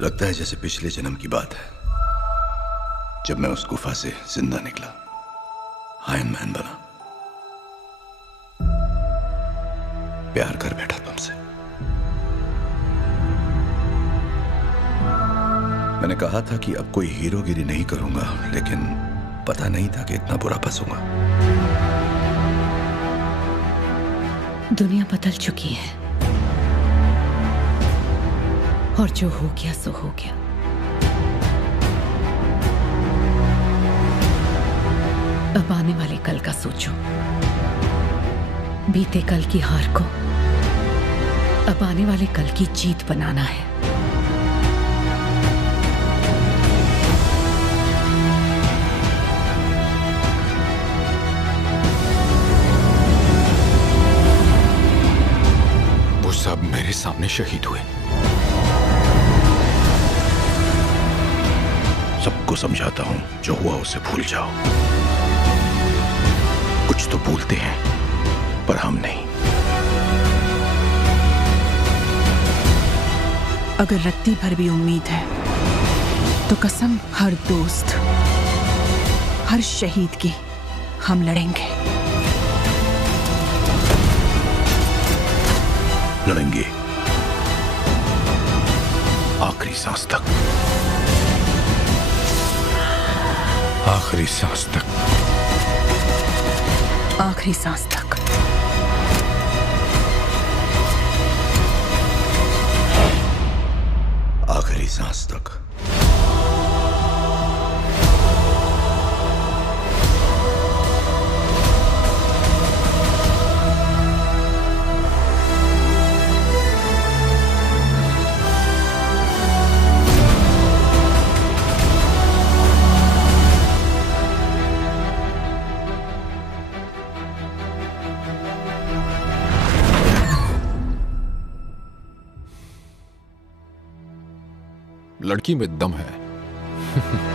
लगता है जैसे पिछले जन्म की बात है, जब मैं उस गुफा से जिंदा निकला, आयरन मैन बना, प्यार कर बैठा तुमसे। मैंने कहा था कि अब कोई हीरोगिरी नहीं करूंगा, लेकिन पता नहीं था कि इतना बुरा फंसूंगा। दुनिया बदल चुकी है और जो हो गया सो हो गया। अब आने वाले कल का सोचो, बीते कल की हार को अब आने वाले कल की जीत बनाना है। वो सब मेरे सामने शहीद हुए। सबको समझाता हूं, जो हुआ उसे भूल जाओ। कुछ तो भूलते हैं, पर हम नहीं। अगर रत्ती भर भी उम्मीद है, तो कसम हर दोस्त, हर शहीद की, हम लड़ेंगे। लड़ेंगे आखिरी सांस तक। आखिरी सांस तक। आखिरी सांस तक। आखिरी सांस तक। लड़की में दम है।